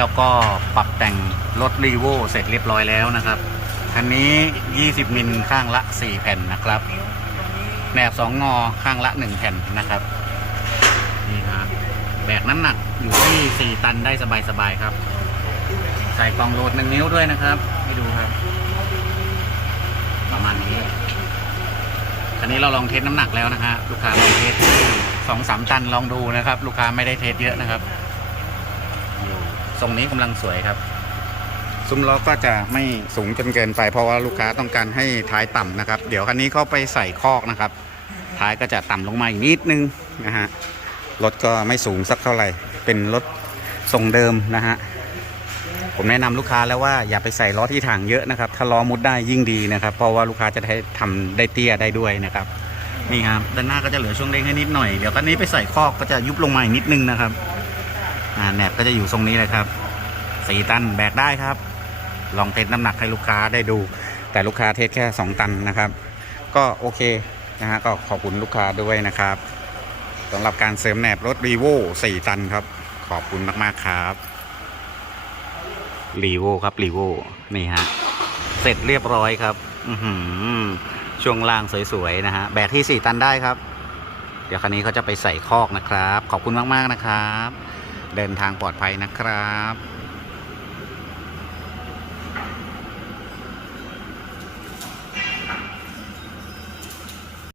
เราก็ปรับแต่งรถรีโวเสร็จเรียบร้อยแล้วนะครับ คันนี้ 20 มิลข้างละ 4 แผ่นนะครับแหนบ2งอข้างละ 1 แผ่นนะครับนี่ฮะแบกน้ำหนักอยู่ที่ 4 ตันได้สบายๆครับ ใส่กล่องโหลด 1 นิ้วด้วยนะครับ ให้ดูครับ ประมาณนี้คันนี้เราลองเทสน้ำหนักแล้วนะฮะลูกค้าลองเทสสองสามตันลองดูนะครับ ลูกค้าไม่ได้เทสเยอะนะครับ ทรงนี้กำลังสวยครับ ซุ้มล้อก็จะไม่สูงจนเกินไป เพราะว่าลูกค้าต้องการให้ท้ายต่ำนะครับ เดี๋ยวคันนี้เขาไปใส่คอกนะครับ ท้ายก็จะต่ำลงมาอีกนิดนึงนะฮะรถก็ไม่สูงสักเท่าไหร่ เป็นรถทรงเดิมนะฮะผมแนะนำลูกค้าแล้วว่าอย่าไปใส่ล้อที่ถังเยอะนะครับ ถ้าล้อมุดได้ยิ่งดีนะครับ เพราะว่าลูกค้าจะได้ทำได้เตี้ยได้ด้วยนะครับนี่ครับด้านหน้าก็จะเหลือช่วงเด้งให้นิดหน่อยเดี๋ยวคันนี้ไปใส่คอกก็จะยุบลงมาอีกนิดนึงนะครับ่าแหนบก็จะอยู่ทรงนี้เลยครับสี่ตันแบกได้ครับ ลองเทสน้ำหนักให้ลูกค้าได้ดู แต่ลูกค้าเทสแค่ 2 ตันนะครับ ก็โอเคนะฮะก็ขอบคุณลูกค้าด้วยนะครับสำหรับการเสริมแหนบรถรีโว่4ตันครับ ขอบคุณมาก ๆ ครับรีโว่ครับรีโว่นี่ฮะ เสร็จเรียบร้อยครับ อือหือช่วงล่างสวย ๆ นะฮะ แบกที่ 4 ตันได้ครับ เดี๋ยวคันนี้เขาจะไปใส่คอกนะครับ ขอบคุณมาก ๆ นะครับ เดินทางปลอดภัยนะครับ